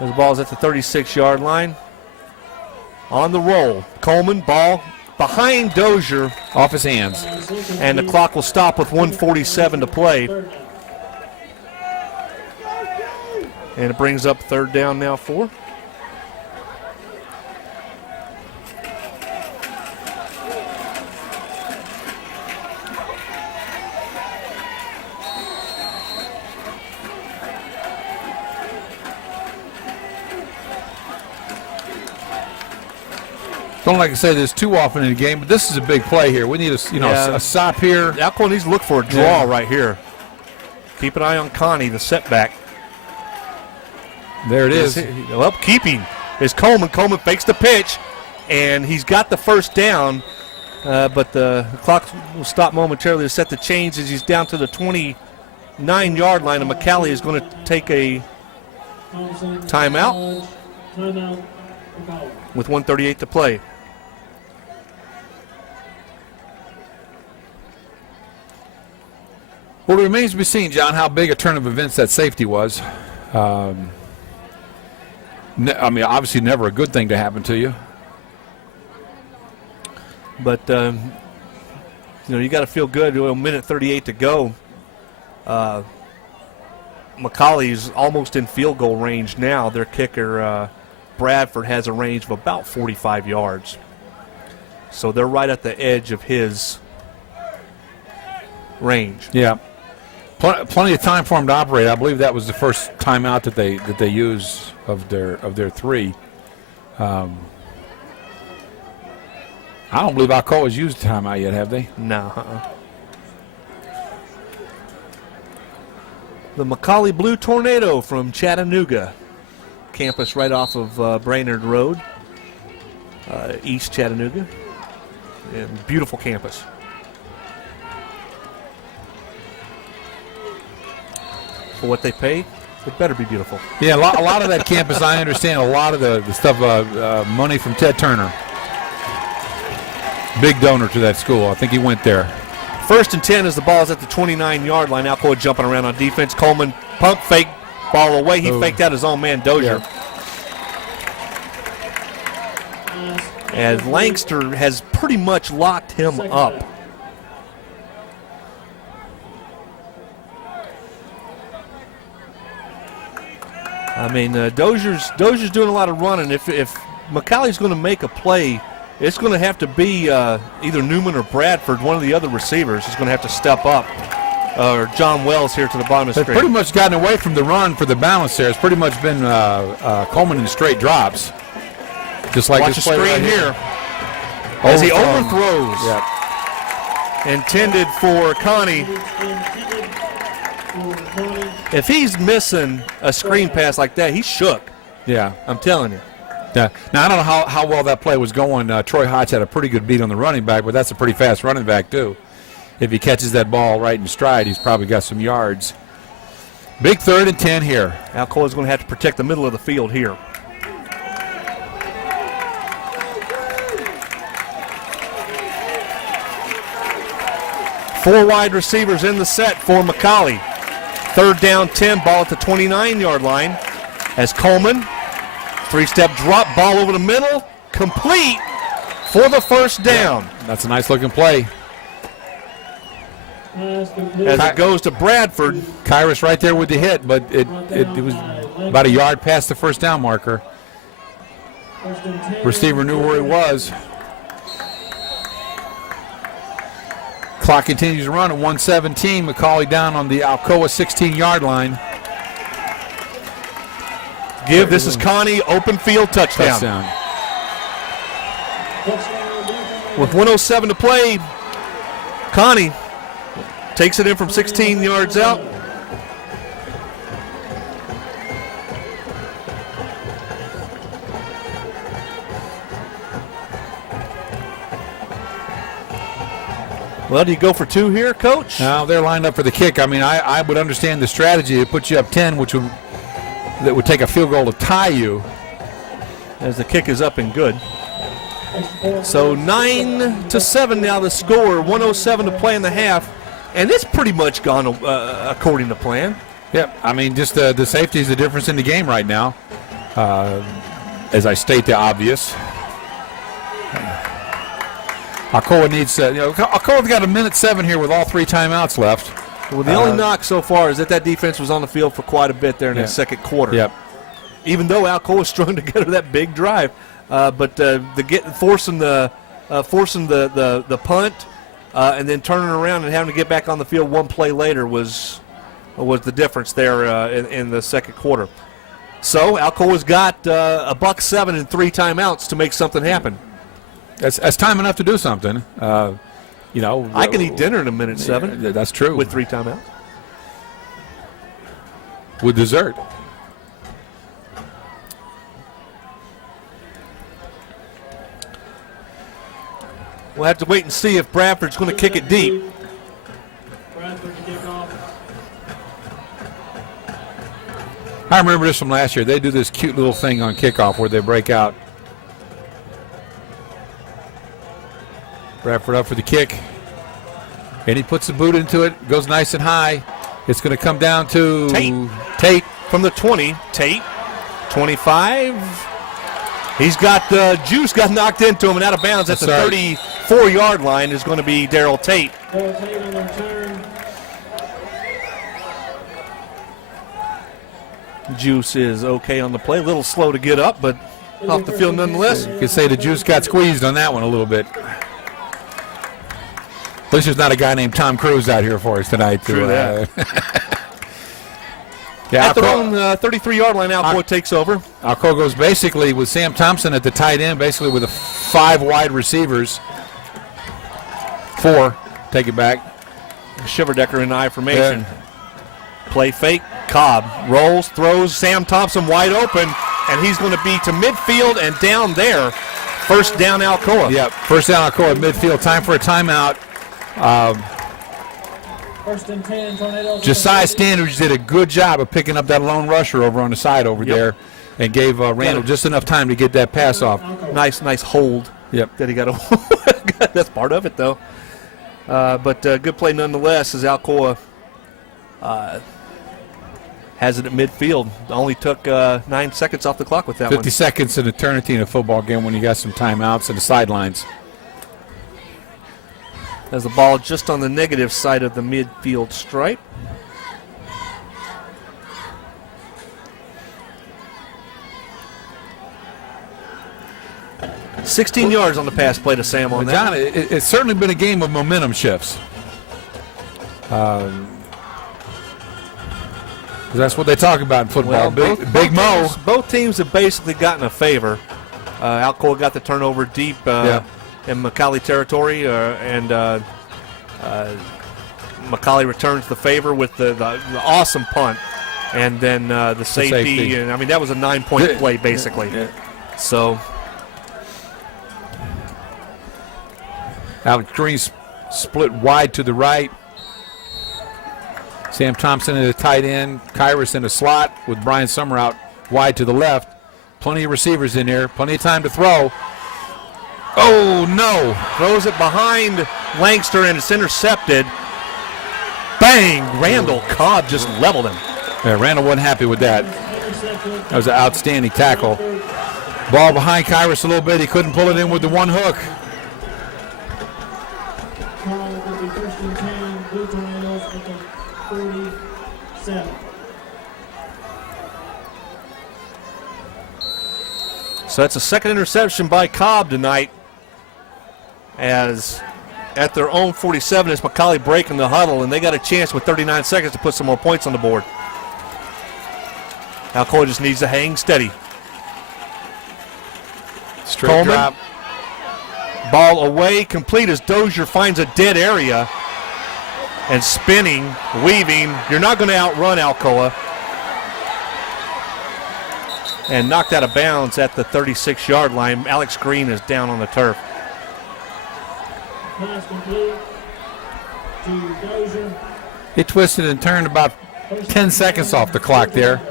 The ball's at the 36-yard line. On the roll. Coleman, ball behind Dozier. Off his hands. And the clock will stop with 1:47 to play. And it brings up 3rd down now for. Don't like to say this too often in the game, but this is a big play here. We need a stop here. Alcoa needs to look for a draw right here. Keep an eye on Connie, the setback. There it is. Well, keeping is Coleman. Coleman fakes the pitch, and he's got the 1st down, but the clock will stop momentarily to set the change as he's down to the 29-yard line, and McCallie is going to take a timeout with 1:38 to play. Well, it remains to be seen, John, how big a turn of events that safety was. Obviously never a good thing to happen to you. But, you got to feel good. A minute 38 to go. McCallie's almost in field goal range now. Their kicker, Bradford, has a range of about 45 yards. So they're right at the edge of his range. Yeah. Plenty of time for him to operate. I believe that was the first timeout that they used of their 3. I don't believe Alcoa's used a timeout yet, have they? No. The McCallie Blue Tornado from Chattanooga. Campus right off of Brainerd Road, East Chattanooga. And beautiful campus. For what they pay, it better be beautiful. Yeah, a lot of that campus, I understand, a lot of the stuff, money from Ted Turner. Big donor to that school. I think he went there. 1st and 10 as the ball is at the 29-yard line. Alcoa jumping around on defense. Coleman pump fake, ball away. He faked out his own man, Dozier. Yeah. As Lanxter has pretty much locked him up. Dozier's doing a lot of running. If McCallie's going to make a play, it's going to have to be either Newman or Bradford. One of the other receivers is going to have to step up. Or John Wells here to the bottom of the screen. They've pretty much gotten away from the run for the balance there. It's pretty much been Coleman in straight drops. Just like watch this the play screen right here. As he overthrows. Yep. Intended for Connie. If he's missing a screen pass like that, he's shook. Yeah. I'm telling you. Yeah. Now, I don't know how well that play was going. Troy Hodge had a pretty good beat on the running back, but that's a pretty fast running back, too. If he catches that ball right in stride, he's probably got some yards. Big 3rd and 10 here. Alcoa is going to have to protect the middle of the field here. Four wide receivers in the set for McCallie. 3rd down 10, ball at the 29-yard line. As Coleman, 3-step drop, ball over the middle, complete for the first down. That's a nice looking play. As it goes to Bradford. Kyrus right there with the hit, but it was about a yard past the first down marker. Receiver knew where he was. Clock continues to run at 1:17. McCallie down on the Alcoa 16-yard line. This is Connie, open field touchdown. With 1:07 to play, Connie takes it in from 16 yards out. Well, do you go for 2 here, Coach? Now they're lined up for the kick. I mean, I would understand the strategy. It puts you up 10, that would take a field goal to tie you. As the kick is up and good. So 9-7 now the score. 1:07 to play in the half. And it's pretty much gone according to plan. Yep. I mean, just the safety is the difference in the game right now. As I state the obvious. Alcoa needs Alcoa's got 1:07 here with all 3 timeouts left. Well, the only knock so far is that defense was on the field for quite a bit there in the second quarter. Yep. Even though Alcoa strung together that big drive, but forcing the punt and then turning around and having to get back on the field one play later was the difference there in the second quarter. So Alcoa's got $107 and 3 timeouts to make something happen. That's time enough to do something. I can eat dinner in 1:07. Yeah, that's true. With 3 timeouts. With dessert. We'll have to wait and see if Bradford's going to kick it deep. Bradford to kick off. I remember this from last year. They do this cute little thing on kickoff where they break out. Bradford up for the kick. And he puts the boot into it. Goes nice and high. It's going to come down to Tate from the 20. Tate, 25. He's got juice got knocked into him and out of bounds at the 34-yard line is going to be Darrell Tate. Darrell Tate on the return. Juice is okay on the play. A little slow to get up, but off the field nonetheless. You could say the juice got squeezed on that one a little bit. At least there's not a guy named Tom Cruise out here for us tonight. True that. At their own 33-yard line, Alcoa takes over. Alcoa goes basically with Sam Thompson at the tight end, basically with 5 wide receivers. 4, take it back. Shiverdecker in I formation. Play fake. Cobb rolls, throws. Sam Thompson wide open, and he's going to be to midfield and down there. First down, Alcoa. Yep, first down, Alcoa at midfield. Time for a timeout. First and 10, Tornadoes. Josiah Standridge did a good job of picking up that lone rusher over on the side over there and gave Randall just enough time to get that pass off. Nice hold. Yep. That he got that's part of it, though. But good play nonetheless as Alcoa has it at midfield. Only took 9 seconds off the clock with that 50 seconds an eternity in a football game when you got some timeouts and the sidelines. As the ball just on the negative side of the midfield stripe. $16 yards on the pass play to Sam on that. John, it's certainly been a game of momentum shifts. That's what they talk about in football. Well, Big Mo. Both teams have basically gotten a favor. Alcoa got the turnover deep in McCallie territory, and McCallie returns the favor with the awesome punt, and then the safety. And I mean, that was a 9-point play basically. So Alex Green split wide to the right. Sam Thompson at the tight end. Kyrus in the slot with Brian Sommer out wide to the left. Plenty of receivers in there. Plenty of time to throw. Oh, no. throws it behind Lanxter, and it's intercepted. Bang! Randall. Cobb just leveled him. Yeah, Randall wasn't happy with that. That was an outstanding tackle. Ball behind Kyrus a little bit. He couldn't pull it in with the one hook. Call will be first and 10, Blue Tornadoes at the 47. So that's a second interception by Cobb tonight, as at their own 47 is McCallie breaking the huddle, and they got a chance with 39 seconds to put some more points on the board. Alcoa just needs to hang steady. Straight Coleman. drop. Ball away, complete as Dozier finds a dead area and spinning, weaving. You're not going to outrun Alcoa. And knocked out of bounds at the 36-yard line. Alex Green is down on the turf. Pass complete to Dozier. He twisted and turned about 10 seconds off the clock there.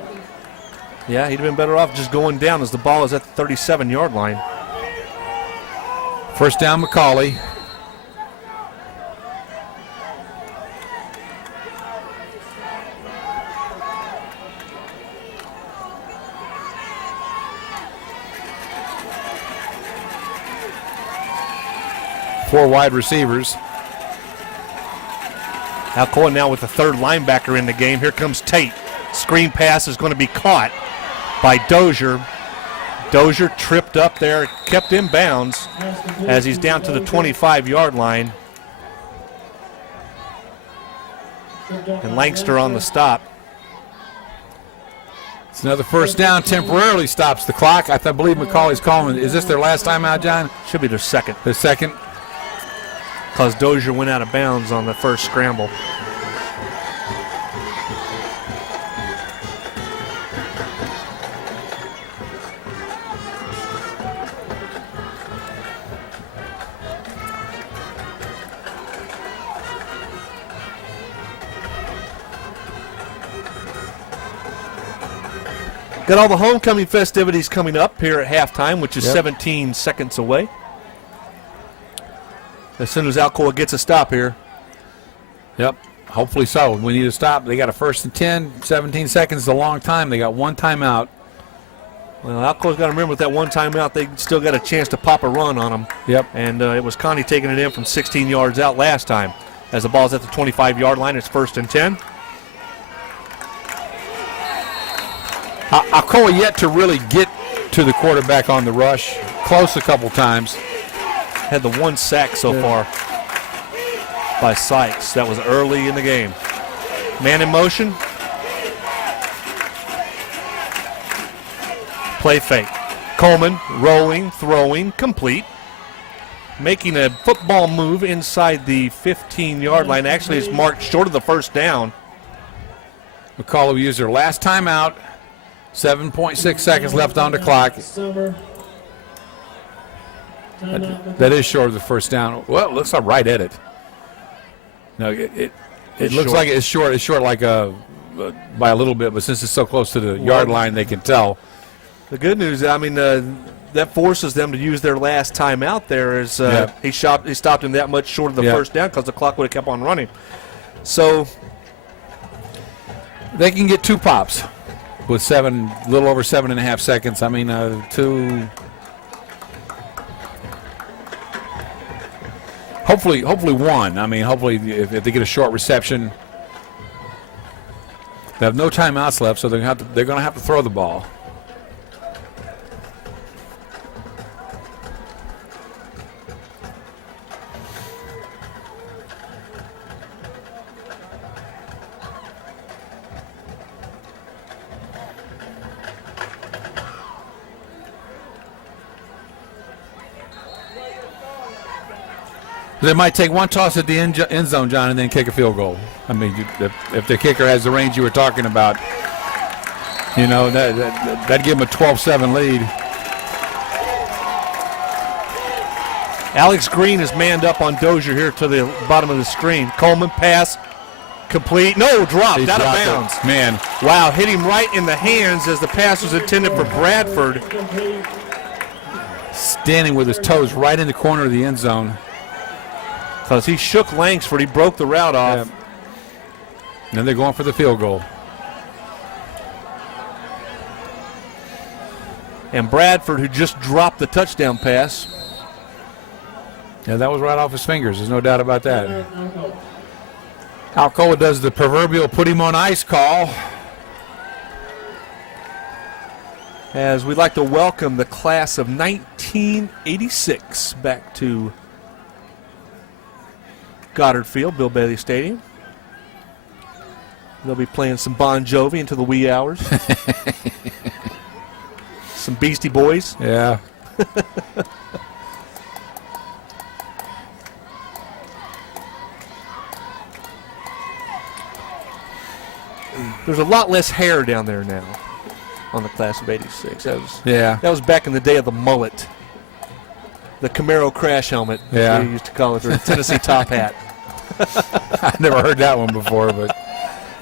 Yeah, he'd have been better off just going down as the ball is at the 37-yard line. First down, McCallie. Four wide receivers. Alcoa now with the third linebacker in the game. Here comes Tate. Screen pass is going to be caught by Dozier. Dozier tripped up there, kept in bounds as he's down to the 25-yard line. And Lanxter on the stop. It's another first down, temporarily stops the clock. I believe McCallie's calling. Is this their last time out, John? Should be their second, The second? because Dozier went out of bounds on the first scramble. Got all the homecoming festivities coming up here at halftime, which is 17 seconds away. As soon as Alcoa gets a stop here. Yep, hopefully so. We need to stop. They got a first and 10, 17 seconds is a long time. They got one timeout. Well, Alcoa's got to remember with that one timeout, they still got a chance to pop a run on them. Yep. And it was Connie taking it in from 16 yards out last time. As the ball's at the 25-yard line, it's first and 10. Alcoa yet to really get to the quarterback on the rush. Close a couple times. Had the one sack so far by Sykes. That was early in the game. Man in motion. Play fake. Coleman rolling, throwing, complete. Making a football move inside the 15-yard line. Actually, it's marked short of the first down. McCallie will use their last timeout. 7.6 seconds left on the clock. Sommer. That is short of the first down. Well, it looks like right at it. No, it looks short. like it's short. It's short like by a little bit, but since it's so close to the yard line, they can tell. The good news, I mean, that forces them to use their last time out there. Is he stopped him that much short of the first down because the clock would have kept on running. So they can get two pops with a little over 7.5 seconds. I mean, two. Hopefully one. I mean, hopefully if they get a short reception, they have no timeouts left, so they're going to have to throw the ball. They might take one toss at the end zone, John, and then kick a field goal. I mean, if the kicker has the range you were talking about, you know, that'd give them a 12-7 lead. Alex Green is manned up on Dozier here to the bottom of the screen. Coleman pass complete. No, dropped out of bounds. Man. Wow, hit him right in the hands as the pass was intended for Bradford. Standing with his toes right in the corner of the end zone. Because he shook Lanxter. He broke the route off. And then they're going for the field goal. And Bradford, who just dropped the touchdown pass. Yeah, that was right off his fingers. There's no doubt about that. Alcoa does the proverbial put him on ice call. As we'd like to welcome the class of 1986 back to Goddard Field, Bill Bailey Stadium. They'll be playing some Bon Jovi into the wee hours. Some Beastie Boys. Yeah. There's a lot less hair down there now on the class of 86. Yeah. That was back in the day of the mullet. The Camaro crash helmet, Yeah. as we used to call it, or the Tennessee top hat. I never heard that one before, but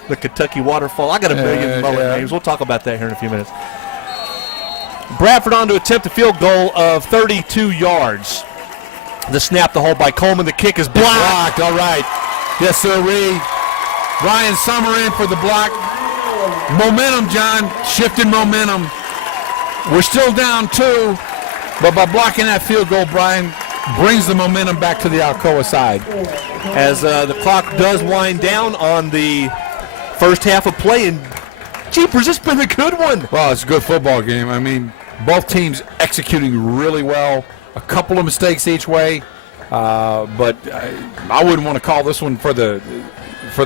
The Kentucky waterfall. I got a million mullet yeah. names. We'll talk about that here in a few minutes. Bradford on to attempt a field goal of 32 yards. The snap, the hold by Coleman. The kick is blocked. all right. Yes, sir, Brian Sommer in for the block. Momentum, John. Shifting momentum. We're still down 2, but by blocking that field goal, Brian brings the momentum back to the Alcoa side. As the clock does wind down on the first half of play, and jeepers, it's been a good one. Well, it's a good football game. I mean, both teams executing really well. A couple of mistakes each way, but I wouldn't want to call this one for the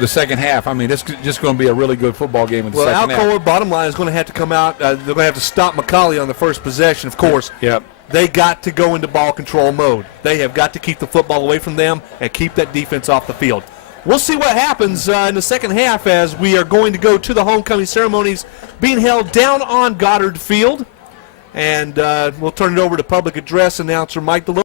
second half. I mean, it's just going to be a really good football game in the second half. Alcoa, bottom line, is going to have to come out. They're going to have to stop McCallie on the first possession, of course. Yep. They got to go into ball control mode. They have got to keep the football away from them and keep that defense off the field. We'll see what happens in the second half as we are going to go to the homecoming ceremonies being held down on Goddard Field. And we'll turn it over to public address announcer Mike DeLuca.